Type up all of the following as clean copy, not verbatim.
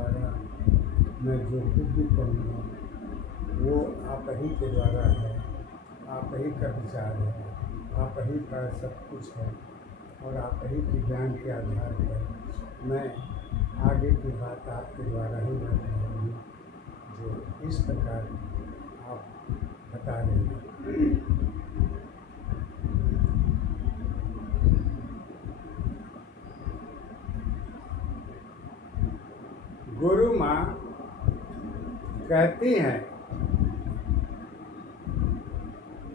द्वारा मैं जो कुछ भी कहूँगा वो आप ही के द्वारा है, आप ही का विचार है, आप ही का सब कुछ है और आप ही के ज्ञान के आधार पर मैं आगे की बात आपके द्वारा ही बता रही हूँ, जो इस प्रकार आप बता रहे हैं। गुरु माँ कहती हैं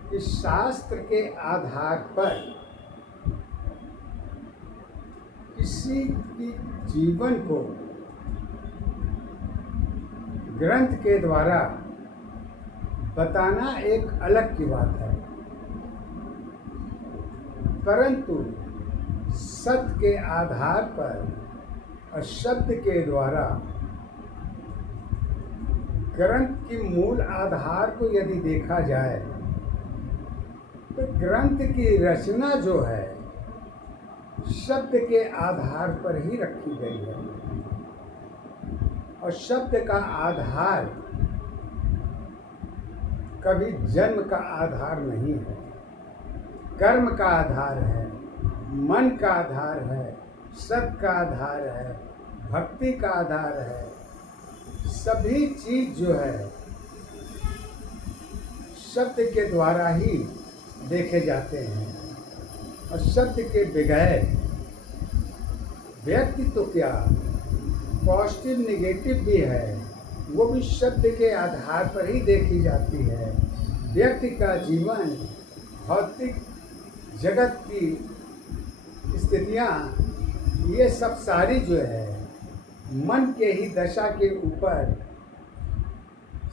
कि शास्त्र के आधार पर किसी की जीवन को ग्रंथ के द्वारा बताना एक अलग की बात है, परंतु सत्य के आधार पर और शब्द के द्वारा ग्रंथ की मूल आधार को यदि देखा जाए तो ग्रंथ की रचना जो है शब्द के आधार पर ही रखी गई है और शब्द का आधार कभी जन्म का आधार नहीं है, कर्म का आधार है, मन का आधार है, सत्य का आधार है, भक्ति का आधार है। सभी चीज जो है शब्द के द्वारा ही देखे जाते हैं और शब्द के बगैर व्यक्ति तो क्या पॉजिटिव निगेटिव भी है वो भी शब्द के आधार पर ही देखी जाती है। व्यक्ति का जीवन भौतिक जगत की स्थितियाँ ये सब सारी जो है मन के ही दशा के ऊपर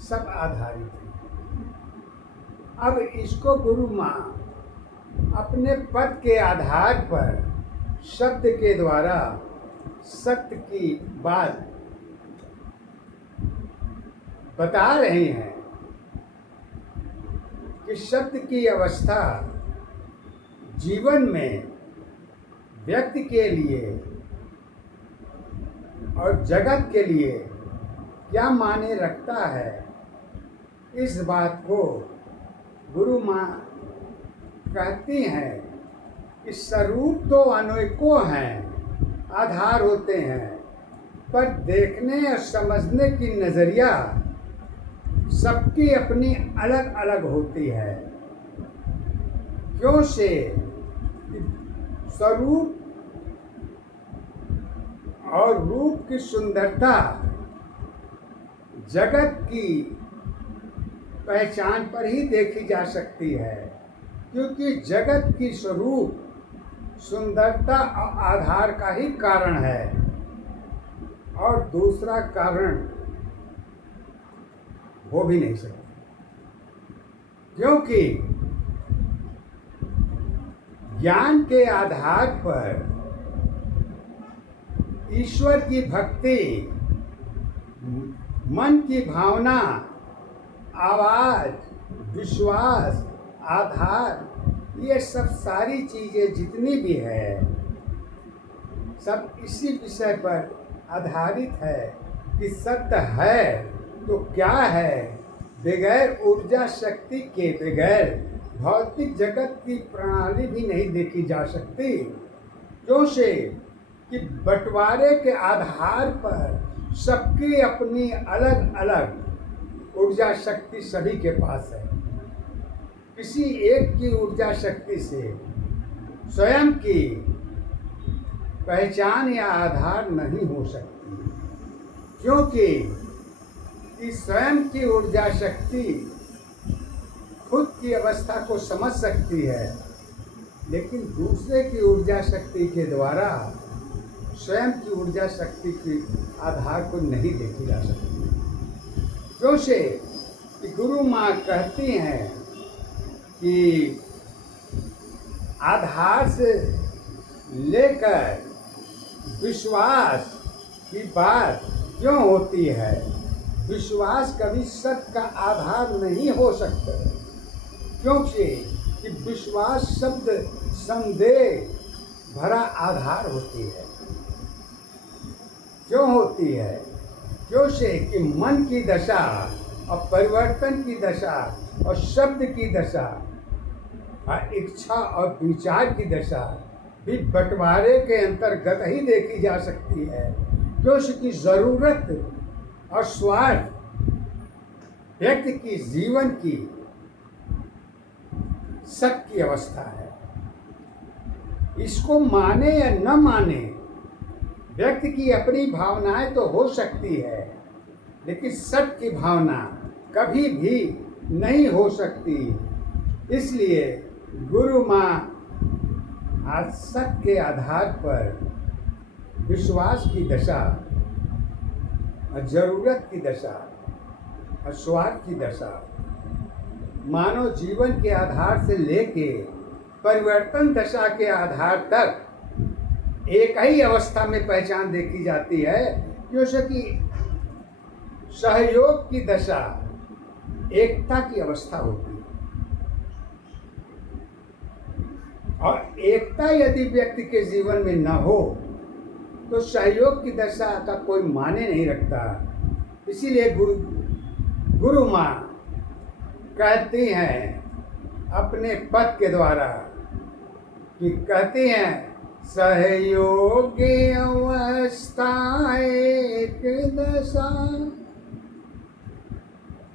सब आधारित है। अब इसको गुरु माँ अपने पद के आधार पर शब्द के द्वारा सत्य की बात बता रहे हैं कि शब्द की अवस्था जीवन में व्यक्ति के लिए और जगत के लिए क्या माने रखता है। इस बात को गुरु माँ कहती हैं कि स्वरूप तो अनेकों हैं, आधार होते हैं, पर देखने और समझने की नज़रिया सबकी अपनी अलग अलग होती है। क्यों से स्वरूप और रूप की सुंदरता जगत की पहचान पर ही देखी जा सकती है, क्योंकि जगत की स्वरूप सुंदरता आधार का ही कारण है और दूसरा कारण हो भी नहीं सकता, क्योंकि ज्ञान के आधार पर ईश्वर की भक्ति, मन की भावना, आवाज, विश्वास, आधार, ये सब सारी चीजें जितनी भी है सब इसी विषय पर आधारित है कि सत्य है तो क्या है। बगैर ऊर्जा शक्ति के बगैर भौतिक जगत की प्रणाली भी नहीं देखी जा सकती, क्यों से कि बंटवारे के आधार पर सबकी अपनी अलग अलग ऊर्जा शक्ति सभी के पास है। किसी एक की ऊर्जा शक्ति से स्वयं की पहचान या आधार नहीं हो सकती, क्योंकि स्वयं की ऊर्जा शक्ति खुद की अवस्था को समझ सकती है, लेकिन दूसरे की ऊर्जा शक्ति के द्वारा स्वयं की ऊर्जा शक्ति के आधार को नहीं देखी जा सकती। क्यों से कि गुरु माँ कहती हैं कि आधार से लेकर विश्वास की बात क्यों होती है। विश्वास कभी सत्य का आधार नहीं हो सकता, क्योंकि कि विश्वास शब्द संदेह भरा आधार होती है। क्यों होती है क्यों से कि मन की दशा और परिवर्तन की दशा और शब्द की दशा और इच्छा और विचार की दशा भी बंटवारे के अंतर्गत ही देखी जा सकती है। क्यों कि ज़रूरत और स्वार्थ व्यक्ति की जीवन की सत की अवस्था है। इसको माने या न माने, व्यक्ति की अपनी भावनाएं तो हो सकती है, लेकिन सत की भावना कभी भी नहीं हो सकती। इसलिए गुरु माँ आज सत के आधार पर विश्वास की दशा और जरूरत की दशा और स्वार्थ की दशा मानव जीवन के आधार से लेके परिवर्तन दशा के आधार तक एक ही अवस्था में पहचान देखी जाती है। जैसे कि सहयोग की दशा एकता की अवस्था होती है, और एकता यदि व्यक्ति के जीवन में न हो तो सहयोग की दशा का कोई माने नहीं रखता। इसीलिए गुरु माँ कहती हैं अपने पद के द्वारा कि कहती हैं सहयोगी अवस्था एक दशा,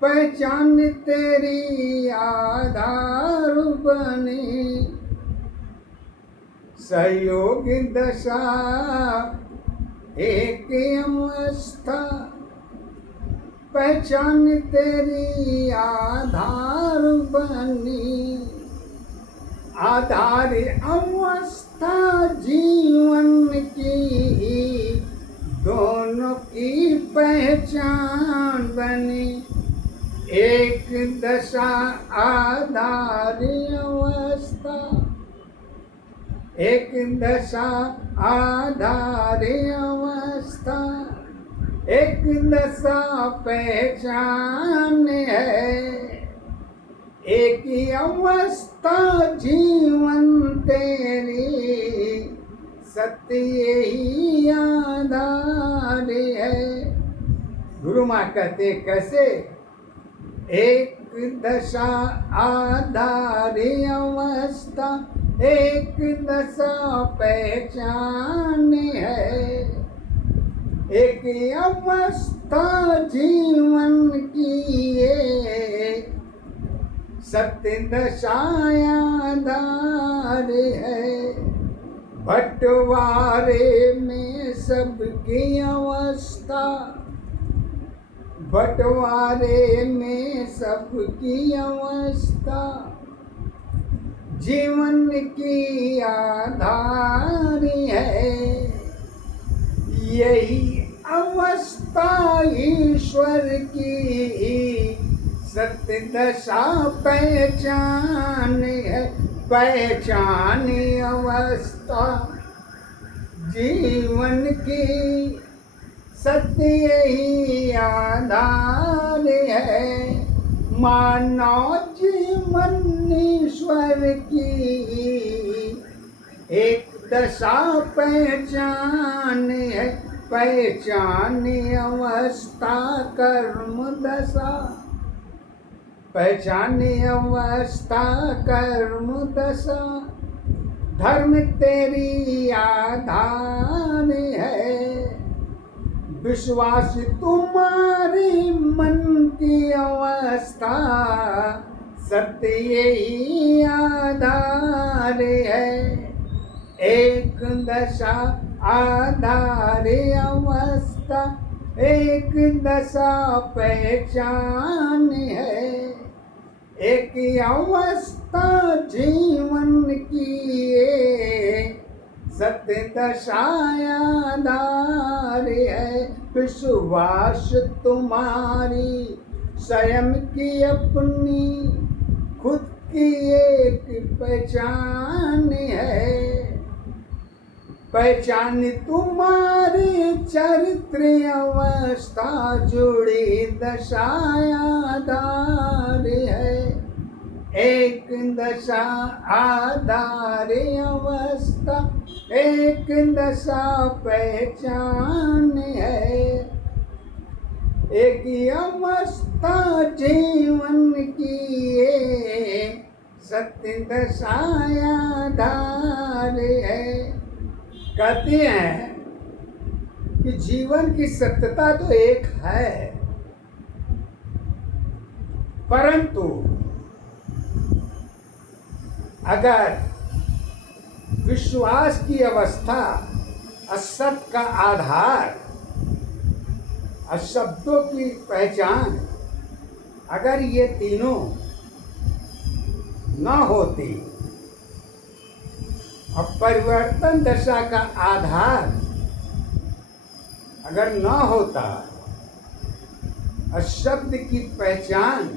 पहचान तेरी आधार बनी। सहयोगी दशा एक अवस्था, पहचान तेरी आधार बनी। आधार अवस्था जीवन की दोनों की पहचान बनी। एक दशा आधार अवस्था, एक दशा आधार अवस्था, एक दशा पहचान है। एक ही अवस्था जीवन तेरी, सत्य यही आधार है। गुरु माँ कहते कैसे? एक दशा आधार अवस्था, एक दशा पहचान है। एक अवस्था जीवन की ये, सत्य दशाया आधार है। बंटवारे में सबकी अवस्था, बंटवारे में सबकी अवस्था, जीवन की आधार है। यही अवस्था ईश्वर की सत्य दशा पहचान है। पहचान अवस्था जीवन की, सत्य यही आधार है। मानव जीवन ईश्वर की एक दशा पहचान है। पहचान अवस्था कर्म दशा, पहचान अवस्था कर्म दशा, धर्म तेरी आधार है। विश्वास तुम्हारी मन की अवस्था, सत्य यही आधार है। एक दशा आधार अवस्था, एक दशा पहचान है। एक अवस्था जीवन की सत्य दशाया आधार है। विश्वास तुम्हारी स्वयं की अपनी खुद की एक पहचान है। पहचान तुम्हारी चरित्र अवस्था, जुड़ी दशाया आधार है। एक दशा आधार अवस्था, एक दशा पहचान है। एक ही अवस्था जीवन की ये सत्य दशाया धार है। कहते हैं कि जीवन की सत्यता तो एक है, परंतु अगर विश्वास की अवस्था, असत का आधार, शब्दों की पहचान, अगर ये तीनों न होती और परिवर्तन दशा का आधार अगर न होता और शब्द की पहचान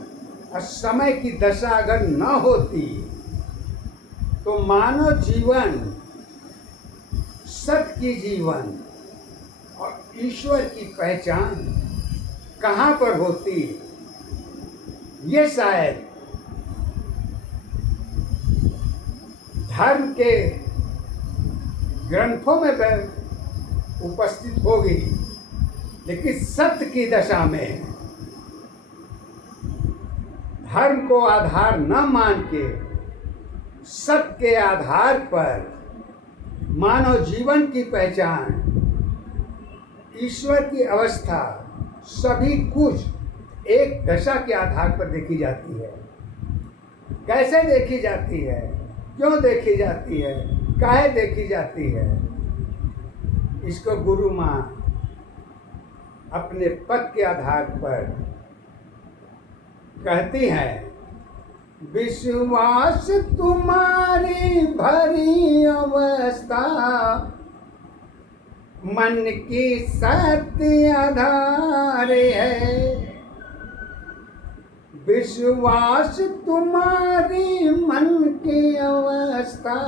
और समय की दशा अगर न होती तो मानव जीवन, सत की जीवन और ईश्वर की पहचान कहाँ पर होती? ये शायद धर्म के ग्रंथों में उपस्थित होगी, लेकिन सत्य की दशा में धर्म को आधार न मान के सत्य के आधार पर मानव जीवन की पहचान, ईश्वर की अवस्था, सभी कुछ एक दशा के आधार पर देखी जाती है। कैसे देखी जाती है? क्यों देखी जाती है? काहे देखी जाती है? इसको गुरु माँ अपने पद के आधार पर कहती हैं, विश्वास तुम्हारी भरी अवस्था, मन की सत्य आधार है। विश्वास तुम्हारी मन की अवस्था,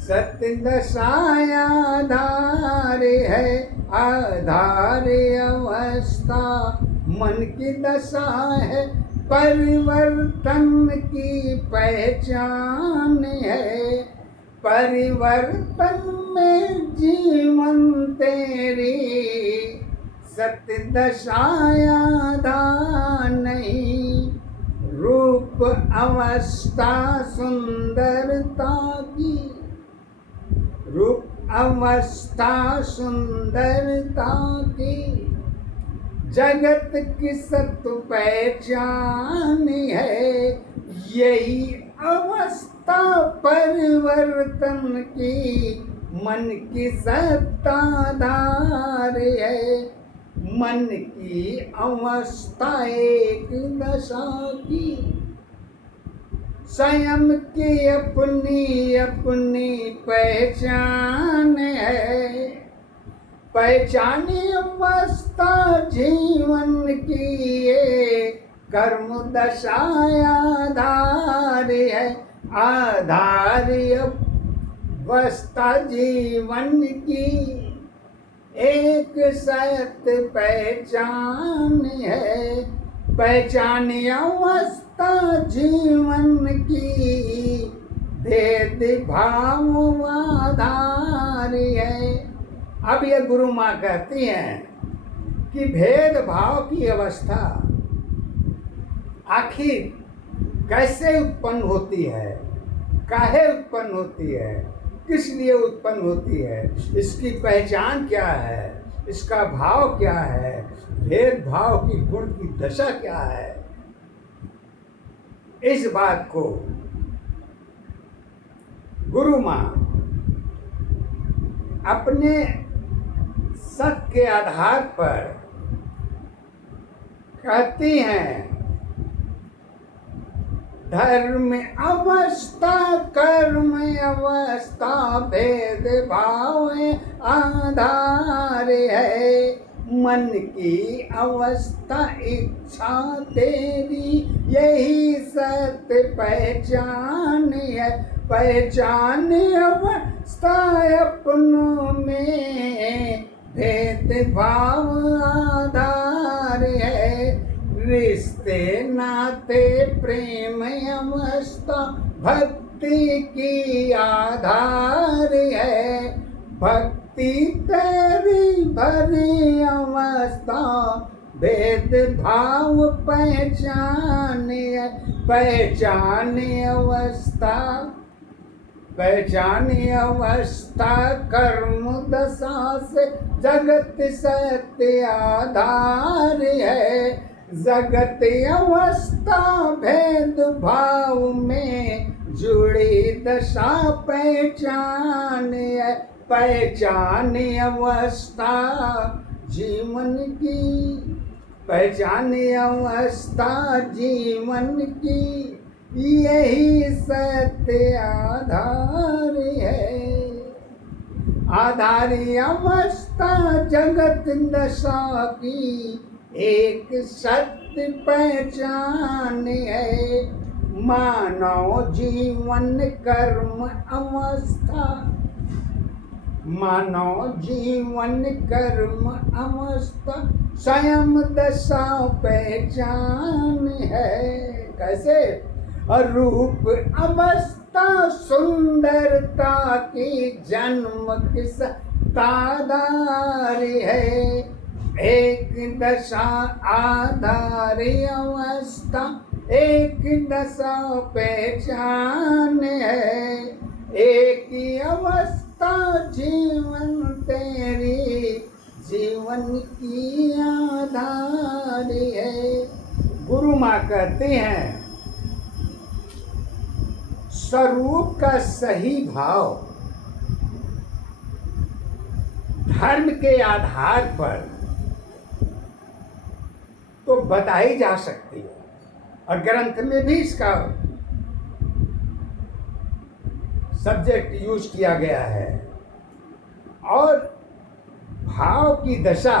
सत्य दशाया आधार है। आधार अवस्था मन की दशा है, परिवर्तन की पहचान है। परिवर्तन में जीवन तेरी, सत्य दशाया आधार नहीं। रूप अवस्था सुंदरता की, रूप अवस्था सुंदरता की, जगत की सत्य पहचान है। यही अवस्था परिवर्तन की, मन की सत्ताधार है। मन की अवस्था एक दशा की, स्वयं की अपनी अपनी पहचान है। पहचानी अवस्था जीवन की ये कर्म दशाया आधार है। आधार अवस्था जीवन की एक सत्य पहचान है। पहचान अवस्था जीवन की भेद भाव आधार है। अब ये गुरु माँ कहती हैं कि भेद भाव की अवस्था आखिर कैसे उत्पन्न होती है, काहे उत्पन्न होती है, किस लिए उत्पन्न होती है, इसकी पहचान क्या है, इसका भाव क्या है, भेदभाव की गुण की दशा क्या है, इस बात को गुरु माँ अपने सत्य के आधार पर कहती हैं, धर्म अवस्था कर्म अवस्था भेद भाव आधार है। मन की अवस्था इच्छा तेरी यही सत्य पहचान है। पहचान अवस्था अपनों में भेद भाव आधार है। रिश्ते नाते प्रेम अवस्था भक्ति की आधार है। भक्ति भक्ति तेरी भरी अवस्था, भेद भाव पहचाने, पहचाने अवस्था, पहचाने अवस्था कर्म दशा से जगत सत्य आधार है। जगत अवस्था भेद भाव में जुड़ी दशा पहचाने, पहचाने अवस्था जीवन की, पहचाने अवस्था जीवन की, यही सत्य आधार है। आधारी अवस्था जगत दशा की एक सत्य पहचान है। मानव जीवन कर्म अवस्था, मानव जीवन कर्म अवस्था स्वयं दशा पहचान है। कैसे? रूप अवस्था सुंदरता की जन्म किस तादार है। एक दशा आधारी अवस्था एक दशा पहचान है। एक ही अवस्था जीवन तेरी जीवन की आधार है। गुरु माँ कहते हैं स्वरूप का सही भाव धर्म के आधार पर तो बताई जा सकती है और ग्रंथ में भी इसका सब्जेक्ट यूज किया गया है। और भाव की दशा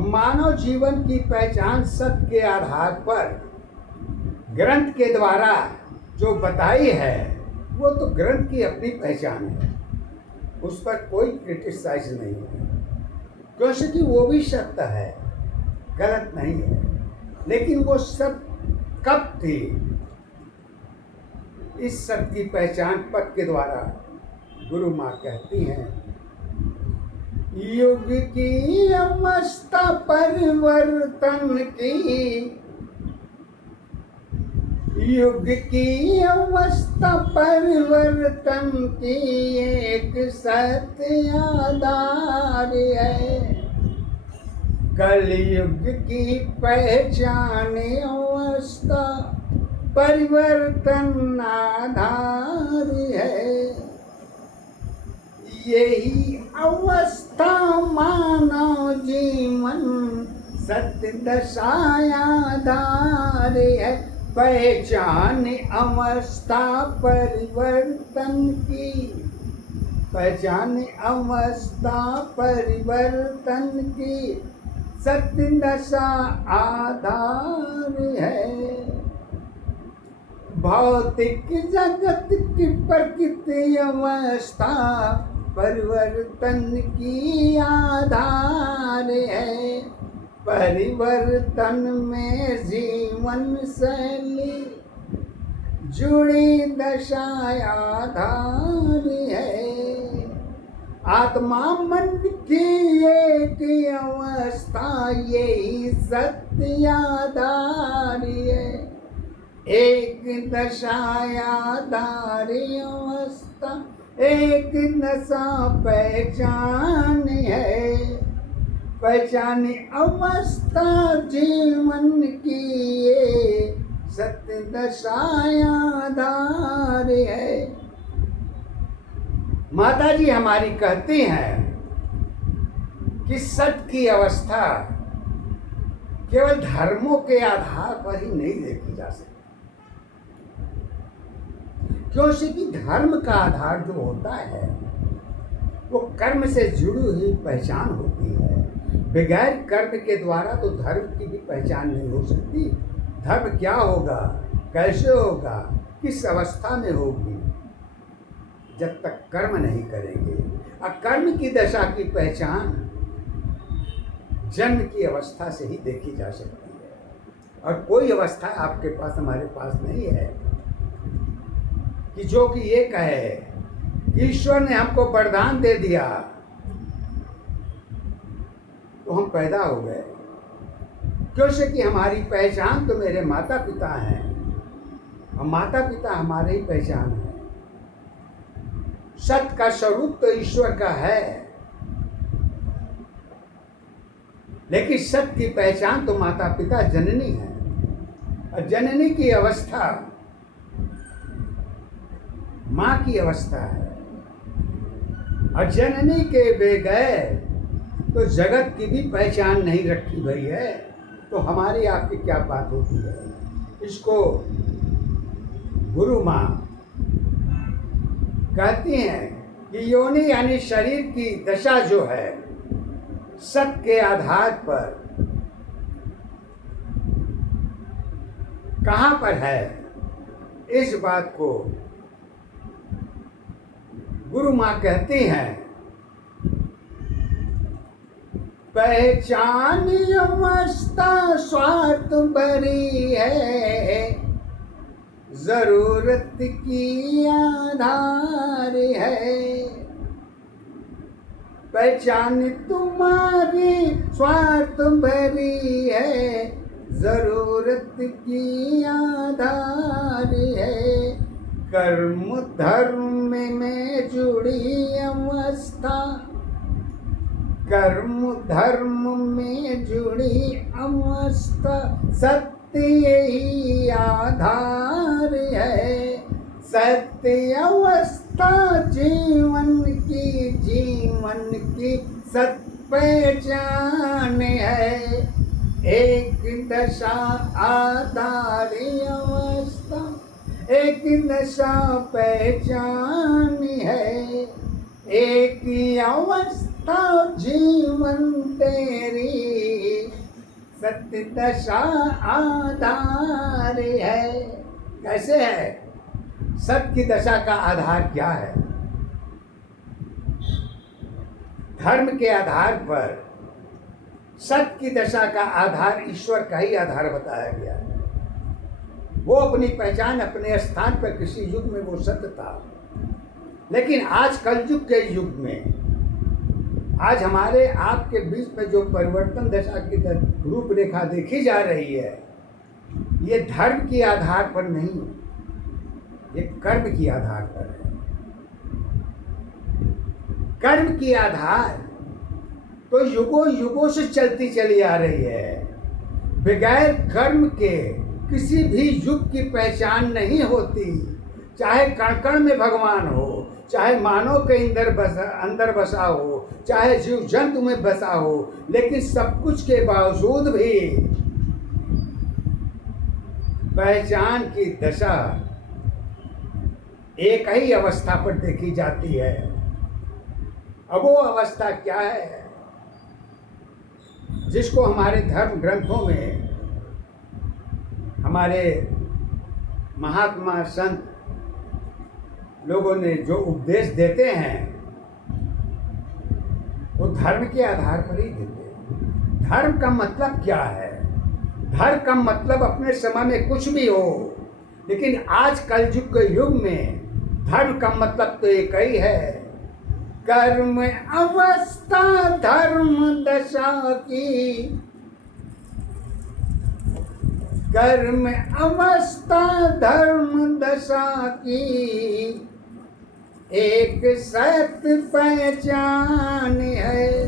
मानव जीवन की पहचान सत्य के आधार पर ग्रंथ के द्वारा जो बताई है वो तो ग्रंथ की अपनी पहचान है, उस पर कोई क्रिटिसाइज नहीं है, क्योंकि वो भी सत्य है, गलत नहीं है। लेकिन वो सत्य कब थी? इस सत्य की पहचान पद के द्वारा गुरु माँ कहती हैं युग की अवस्था परिवर्तन की, युग की अवस्था परिवर्तन की एक सत्य आधार है। कलयुग की पहचान अवस्था परिवर्तन आधार है। यही अवस्था मानव जीवन सत्य दशा आधार है। पहचान अवस्था परिवर्तन की, पहचान अवस्था परिवर्तन की सत्य दशा आधार है। भौतिक जगत की प्रकृति अवस्था परिवर्तन की आधार है। परिवर्तन में जीवन शैली जुड़ी दशा आधार है। आत्मा मन की एक अवस्था यही सत्य आधार है। एक दशा आधारी अवस्था एक दशा पहचान है। पहचान अवस्था जीवन की ये सत्य दशा आधार है। माता जी हमारी कहती हैं कि सत्य की अवस्था केवल धर्मों के आधार पर ही नहीं देखी जा सकती, क्योंकि धर्म का आधार जो होता है वो कर्म से जुड़ी हुई पहचान होती है। बगैर कर्म के द्वारा तो धर्म की भी पहचान नहीं हो सकती। धर्म क्या होगा, कैसे होगा, किस अवस्था में होगी, जब तक कर्म नहीं करेंगे। और कर्म की दशा की पहचान जन्म की अवस्था से ही देखी जा सकती है। और कोई अवस्था आपके पास, हमारे पास नहीं है कि जो कि ये कहे कि ईश्वर ने हमको वरदान दे दिया तो हम पैदा हो गए। क्यों से कि हमारी पहचान तो मेरे माता पिता हैं और माता पिता हमारे ही पहचान है। सत्य का स्वरूप तो ईश्वर का है, लेकिन सत्य की पहचान तो माता पिता जननी है। और जननी की अवस्था माँ की अवस्था है, और जननी के बगैर तो जगत की भी पहचान नहीं रखी गई है, तो हमारी आपकी क्या बात होती है। इसको गुरु माँ कहती हैं कि योनि यानी शरीर की दशा जो है सत्य के आधार पर कहाँ पर है, इस बात को गुरु माँ कहती हैं, पहचान अवस्था स्वार्थ भरी है, जरूरत की आधार है। पहचान तुम्हारी स्वार्थ भरी है, जरूरत की आधार है। कर्म धर्म में जुड़ी अवस्था, कर्म धर्म में जुड़ी अवस्था, सत्य ही आधार है। सत्य अवस्था जीवन की सत्य पहचान है। एक दशा आधार अवस्था, एक दशा पहचान है। एक ही अवस्था जीवन तेरी, सत्य दशा आधार है। कैसे है? सत्य की दशा का आधार क्या है? धर्म के आधार पर सत्य की दशा का आधार ईश्वर का ही आधार बताया गया है। वो अपनी पहचान अपने स्थान पर किसी युग में वो सत्य था, लेकिन आज कलयुग के युग में आज हमारे आपके बीच में जो परिवर्तन दशा की रूपरेखा देखी जा रही है, ये धर्म के आधार पर नहीं, ये कर्म के आधार पर है। कर्म के आधार तो युगों युगों से चलती चली आ रही है। बगैर कर्म के किसी भी युग की पहचान नहीं होती। चाहे कण कण में भगवान हो, चाहे मानव के अंदर बसा हो, चाहे जीव जंतु में बसा हो, लेकिन सब कुछ के बावजूद भी पहचान की दशा एक ही अवस्था पर देखी जाती है। अब वो अवस्था क्या है जिसको हमारे धर्म ग्रंथों में हमारे महात्मा संत लोगों ने जो उपदेश देते हैं वो धर्म के आधार पर ही देते हैं। धर्म का मतलब क्या है? धर्म का मतलब अपने समय में कुछ भी हो, लेकिन आज कलयुग के युग में धर्म का मतलब तो एक ही है, कर्म अवस्था धर्म दशा की। कर्म अवस्था धर्म दशा की, एक सत्य पहचान है।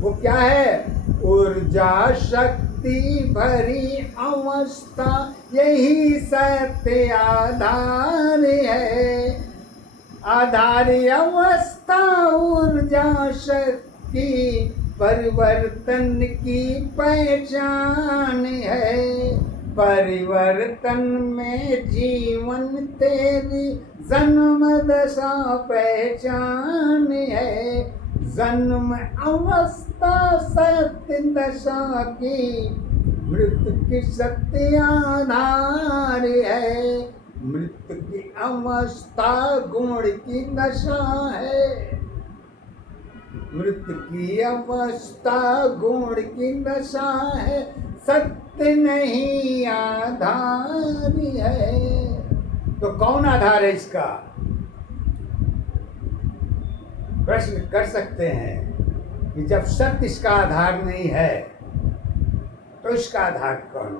वो क्या है? ऊर्जा शक्ति भरी अवस्था, यही सत्य आधार है। आधार अवस्था ऊर्जा शक्ति परिवर्तन की पहचान है। परिवर्तन में जीवन तेरी जन्म दशा पहचान है। जन्म अवस्था सत्य दशा की, मृत्यु की सत्य आधार है। मृत्यु की अवस्था गुण की दशा है। मृत्यु की अवस्था गुण की दशा है, सत्य नहीं आधार है। तो कौन आधार है इसका? प्रश्न कर सकते हैं कि जब सत्य इसका आधार नहीं है तो इसका आधार कौन है?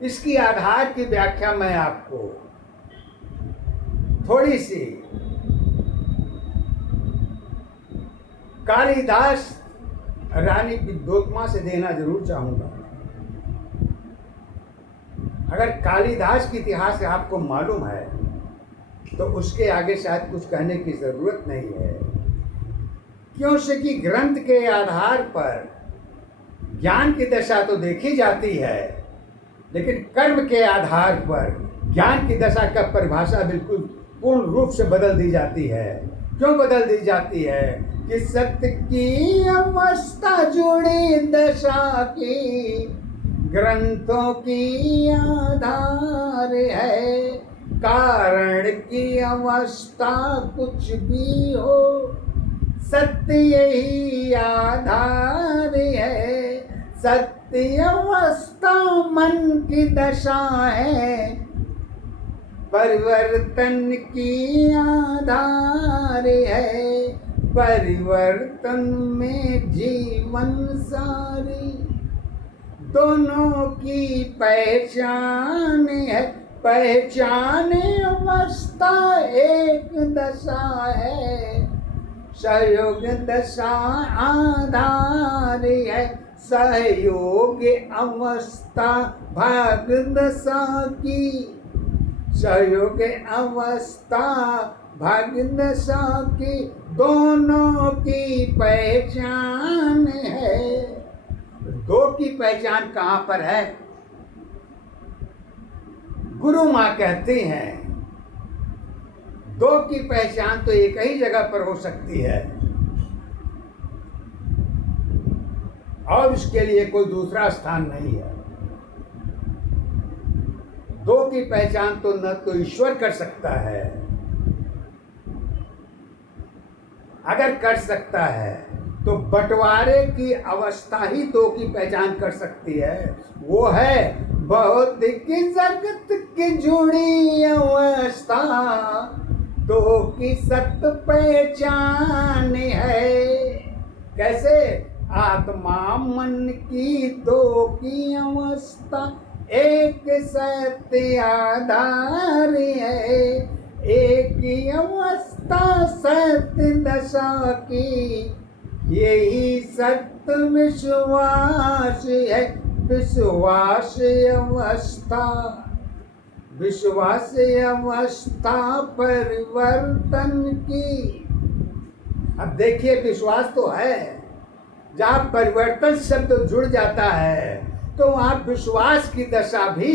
इसकी आधार की व्याख्या मैं आपको थोड़ी सी कालिदास रानी विद्योत्मा से देना जरूर चाहूंगा। अगर कालिदास की इतिहास आपको मालूम है तो उसके आगे शायद कुछ कहने की जरूरत नहीं है, क्यों से कि ग्रंथ के आधार पर ज्ञान की दशा तो देखी जाती है, लेकिन कर्म के आधार पर ज्ञान की दशा का परिभाषा बिल्कुल पूर्ण रूप से बदल दी जाती है। क्यों बदल दी जाती है? कि सत्य की अवस्था जुड़ी दशा की ग्रंथों की आधार है, कारण की अवस्था कुछ भी हो सत्य यही आधार है। सत्य अवस्था मन की दशा है, परिवर्तन की आधार है। परिवर्तन में जीवन सारी दोनों की पहचान है। पहचान अवस्था एक दशा है, सहयोग दशा आधार है। सहयोग अवस्था भाग दशा की, सहयोग अवस्था भाग दशा की दोनों की पहचान है। दो की पहचान कहाँ पर है? गुरु माँ कहती हैं दो की पहचान तो एक ही जगह पर हो सकती है और उसके लिए कोई दूसरा स्थान नहीं है। दो की पहचान तो न तो ईश्वर कर सकता है, अगर कर सकता है तो बंटवारे की अवस्था ही दो की पहचान कर सकती है। वो है भौतिक जगत की जुड़ी अवस्था, दो की सत्य पहचान है। कैसे? आत्मा मन की दो की अवस्था एक सत्य आधार है। एक ही अवस्था सत्य दशा की, यही सत्य विश्वास है। विश्वास अवस्था, विश्वास अवस्था परिवर्तन की। अब देखिए, विश्वास तो है, जहाँ परिवर्तन शब्द जुड़ जाता है तो वहाँ विश्वास की दशा भी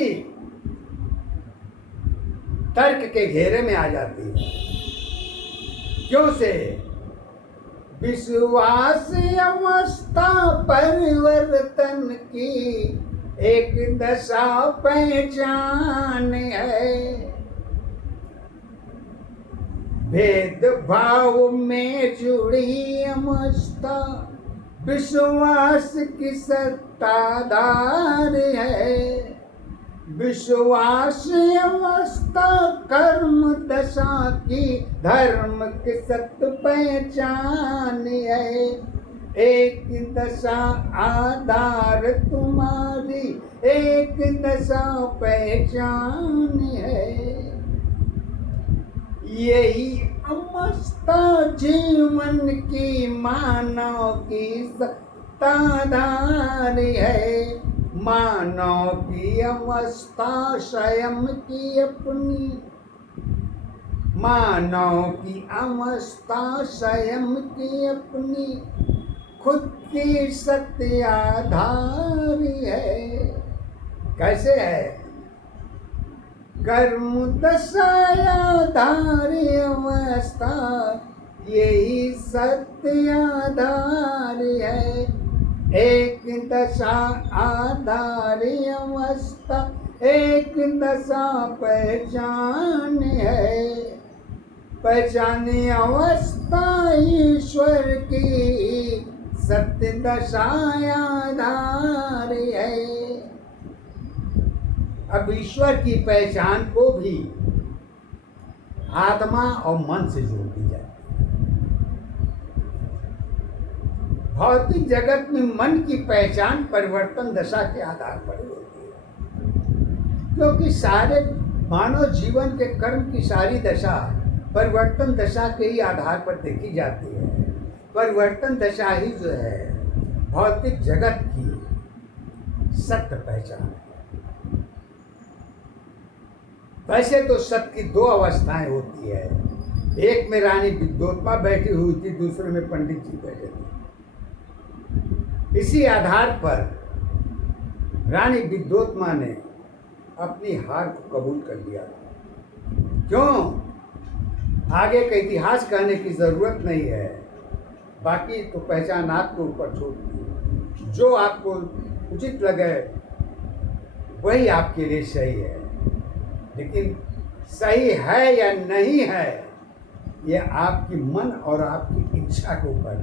तर्क के घेरे में आ जाती है। क्यों से? विश्वास अवस्था परिवर्तन की एक दशा पहचान है। भेद भाव में जुड़ी अवस्था विश्वास की सत्ताधार है। विश्वास अवस्था कर्म दशा की धर्म की सत्य पहचान है। एक दशा आधार तुम्हारी, एक दशा पहचान है। यही अवस्था जीवन की मानव की सत्ताधार है। मानव की अवस्था स्वयं की अपनी, मानव की अवस्था स्वयं की अपनी खुद की सत्य आधार है। कैसे है? कर्म दशाधार अवस्था यही सत्य आधार है। एक दशा आधार अवस्था एक दशा पहचान है। पहचान अवस्था ईश्वर की सत्य दशा आधार है। अब ईश्वर की पहचान को भी आत्मा और मन से जोड़ दी जाती है। भौतिक जगत में मन की पहचान परिवर्तन दशा के आधार पर होती है, क्योंकि सारे मानव जीवन के कर्म की सारी दशा परिवर्तन दशा के ही आधार पर देखी जाती है। परिवर्तन दशा ही जो है भौतिक जगत की सत्य पहचान है। वैसे तो सत्य की दो अवस्थाएं होती है, एक में रानी विद्योत्मा बैठी हुई थी, दूसरे में पंडित जी बैठे थे। इसी आधार पर रानी विद्योत्मा ने अपनी हार को कबूल कर लिया था। क्यों? आगे का इतिहास कहने की जरूरत नहीं है, बाकी तो पहचान आपके ऊपर छोड़ दी। जो आपको उचित लगे वही आपके लिए सही है, लेकिन सही है या नहीं है ये आपकी मन और आपकी इच्छा के ऊपर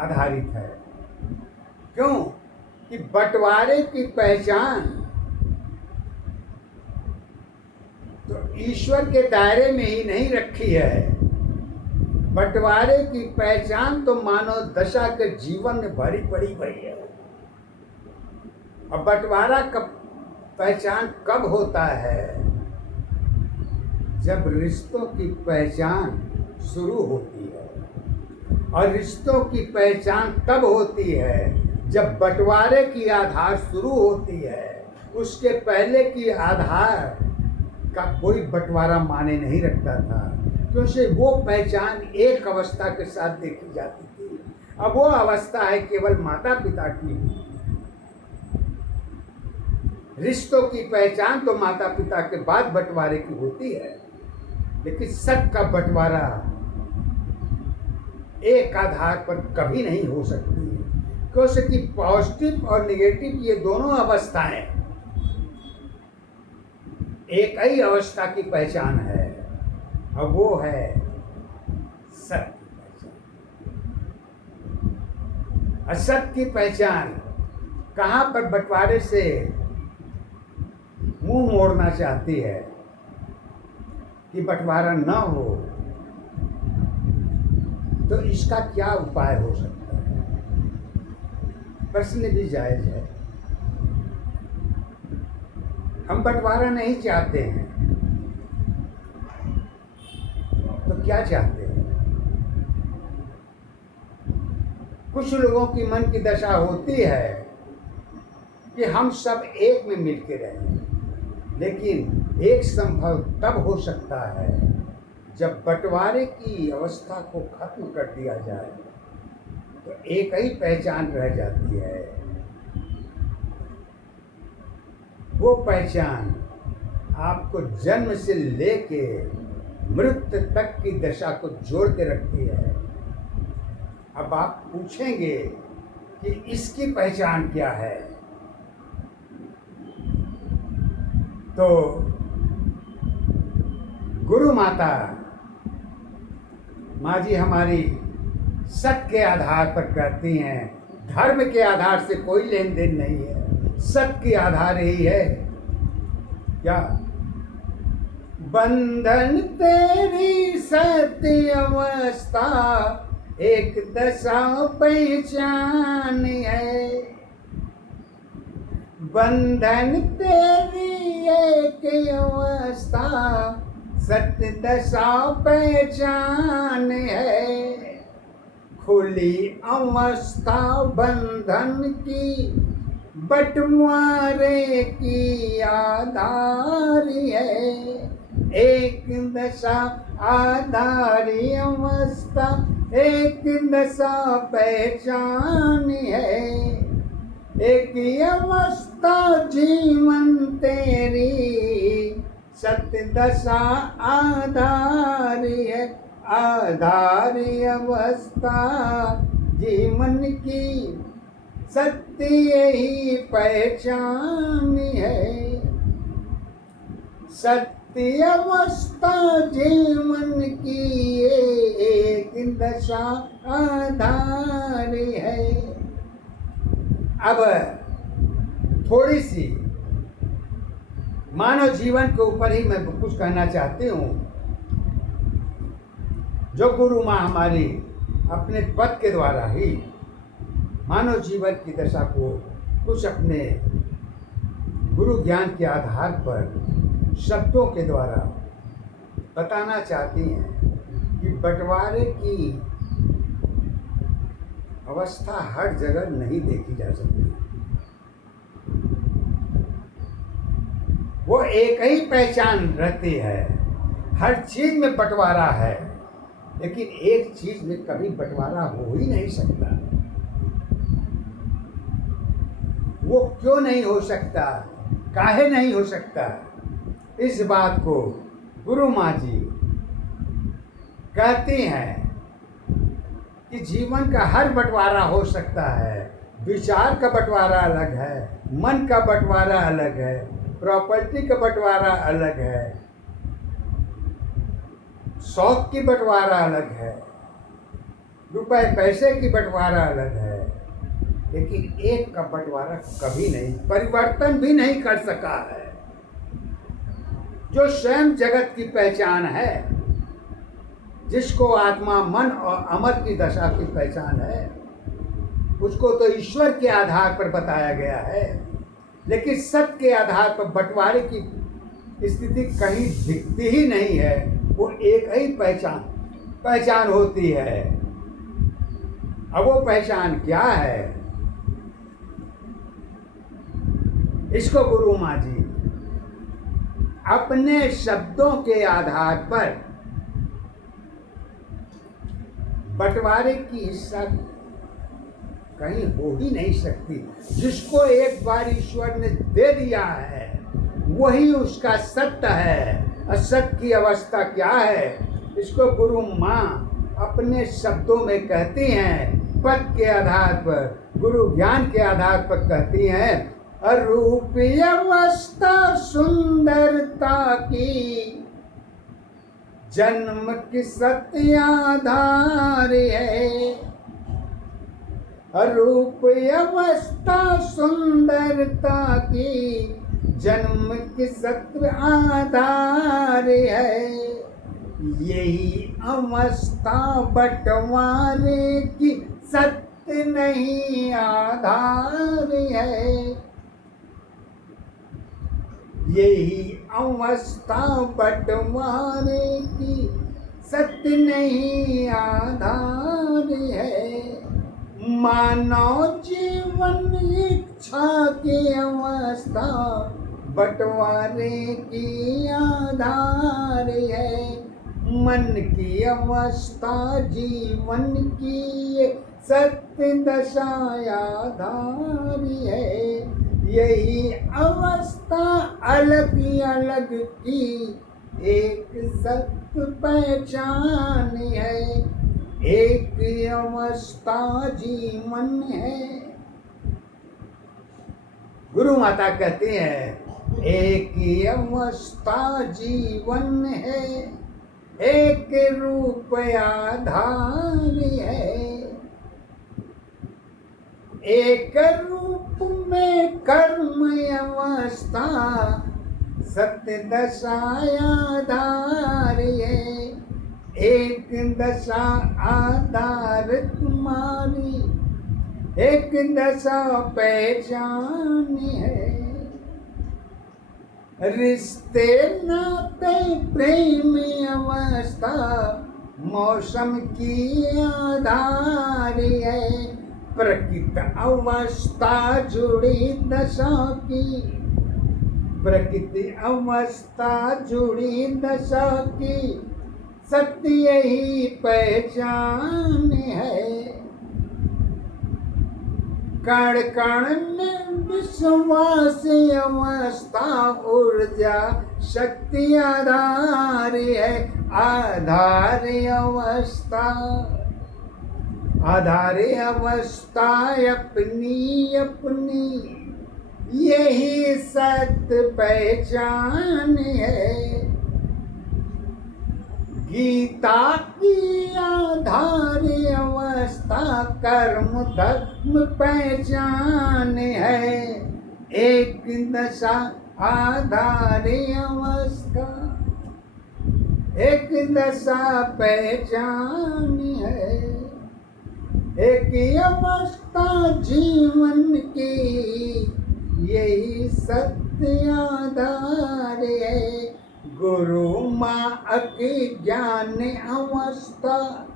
आधारित है। क्यों? कि बंटवारे की पहचान तो ईश्वर के दायरे में ही नहीं रखी है, बंटवारे की पहचान तो मानव दशा के जीवन में भरी पड़ी हुई है। अब बंटवारा कब पहचान कब होता है? जब रिश्तों की पहचान शुरू होती है, और रिश्तों की पहचान तब होती है जब बंटवारे की आधार शुरू होती है। उसके पहले की आधार का कोई बंटवारा माने नहीं रखता था, क्योंकि वो पहचान एक अवस्था के साथ देखी जाती थी। अब वो अवस्था है केवल माता पिता की। रिश्तों की पहचान तो माता पिता के बाद बंटवारे की होती है, लेकिन सत्य का बंटवारा एक आधार पर कभी नहीं हो सकती, क्योंकि पॉजिटिव और निगेटिव ये दोनों अवस्थाएं एक ही अवस्था की पहचान है, और वो है सत्य की पहचान। असत्य की पहचान कहाँ पर बंटवारे से मुंह मोड़ना चाहती है कि बंटवारा न हो, तो इसका क्या उपाय हो सकता है? प्रश्न भी जायज है। हम बंटवारा नहीं चाहते हैं, तो क्या चाहते हैं? कुछ लोगों की मन की दशा होती है कि हम सब एक में मिलके रहें, लेकिन एक संभव तब हो सकता है जब बंटवारे की अवस्था को खत्म कर दिया जाए, तो एक ही पहचान रह जाती है। वो पहचान आपको जन्म से लेके मृत्यु तक की दशा को जोड़ के रखती है। अब आप पूछेंगे कि इसकी पहचान क्या है, तो गुरु माता माँ जी हमारी सत्य के आधार पर कहती हैं, धर्म के आधार से कोई लेन देन नहीं है, सत्य के आधार ही है। क्या? बंधन तेरी सत्य अवस्था एक दशा पहचान है, बंधन तेरी एक अवस्था सत्य दशा पहचान है। खुली अवस्था बंधन की बंटवारे की आधार है, एक दशा आधारी अवस्था एक दशा पहचान है। एक अवस्था जीवन तेरी सत्य दशा आधार है, आधारी अवस्था जीवन की सत्य यही पहचान है। सत्य अवस्था जीवन की एक दशा आधार है। अब थोड़ी सी मानव जीवन के ऊपर ही मैं कुछ कहना चाहती हूँ। जो गुरु माँ हमारी अपने पद के द्वारा ही मानव जीवन की दशा को कुछ अपने गुरु ज्ञान के आधार पर शब्दों के द्वारा बताना चाहती हैं कि बंटवारे की अवस्था हर जगह नहीं देखी जा सकती। वो एक ही पहचान रहती है, हर चीज में बंटवारा है, लेकिन एक चीज में कभी बंटवारा हो ही नहीं सकता। वो क्यों नहीं हो सकता, काहे नहीं हो सकता? इस बात को गुरु माँ जी कहती हैं कि जीवन का हर बंटवारा हो सकता है। विचार का बंटवारा अलग है, मन का बंटवारा अलग है, प्रॉपर्टी का बंटवारा अलग है, शौक की बंटवारा अलग है, रुपए पैसे की बंटवारा अलग है, लेकिन एक का बंटवारा कभी नहीं, परिवर्तन भी नहीं कर सका है। जो स्वयं जगत की पहचान है, जिसको आत्मा मन और अमर की दशा की पहचान है, उसको तो ईश्वर के आधार पर बताया गया है, लेकिन सत्य के आधार पर बंटवारे की स्थिति कहीं दिखती ही नहीं है। वो एक ही पहचान होती है। अब वो पहचान क्या है? इसको गुरु माँ जी अपने शब्दों के आधार पर बंटवारे की हिस्सा कहीं हो ही नहीं सकती। जिसको एक बार ईश्वर ने दे दिया है वही उसका सत्य है। असत्य की अवस्था क्या है, इसको गुरु माँ अपने शब्दों में कहती हैं, पद के आधार पर, गुरु ज्ञान के आधार पर कहती हैं। अरूप अवस्था सुंदरता की जन्म की सत्य आधार है। अरूप अवस्था सुंदरता की जन्म की सत्य आधार है। यही अवस्था बंटवारे की सत्य नहीं आधार है। यही अवस्था बंटवारे की सत्य नहीं आधार है। मानव जीवन इच्छा की अवस्था बंटवारे की आधार है। मन की अवस्था जीवन की सत्य दशा आधार है। यही अवस्था अलग अलग की एक सत्य पहचान है। एक अवस्था जीवन है। गुरु माता कहते हैं एक अवस्था जीवन है, एक रूप आधार है। एक रूप में कर्म अवस्था सत्य दशा आधार है। एक दशा आधार तुम्हारी, एक दशा पहचान है। रिश्ते नाते प्रेम अवस्था मौसम की आधार है। प्रकृति अवस्था जुड़ी दशा की, प्रकृति अवस्था जुड़ी दशा की सत्य ही पहचान है। कण कण में विश्वास अवस्था ऊर्जा शक्ति आधार है। आधार अवस्था, आधार अवस्था अपनी अपनी यही सत्य पहचान है। गीता की आधार अवस्था कर्म धर्म पहचान है। एक दशा आधार अवस्था, एक दशा पहचान है। एक अवस्था जीवन की, यही सत्य आधार है। गुरु माँ की ज्ञान अवस्था,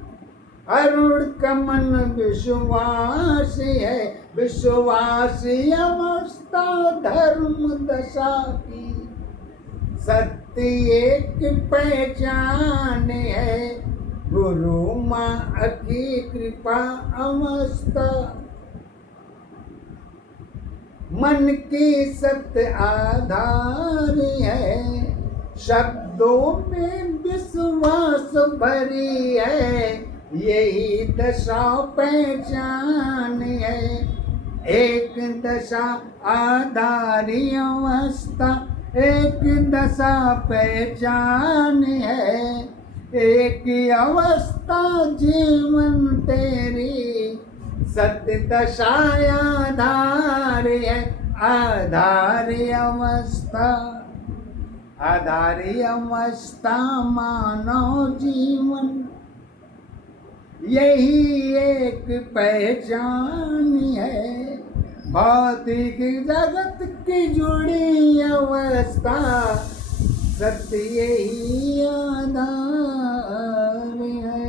अरुण कमन विश्वास है। विश्वासी अवस्था धर्म दशा की, सत्य एक पहचान है। गुरु माँ की कृपा अवस्था, मन की सत्य आधार है। शब्दों में विश्वास भरी है, यही दशा पहचान है। एक दशा आधारी अवस्था, एक दशा पहचान है। एक अवस्था जीवन तेरी, सत्य दशा आधार है। आधारी अवस्था, आधारी अवस्था मानव जीवन, यही एक पहचान है। भौतिक जगत की जुड़ी अवस्था, सत्य यही आधार है।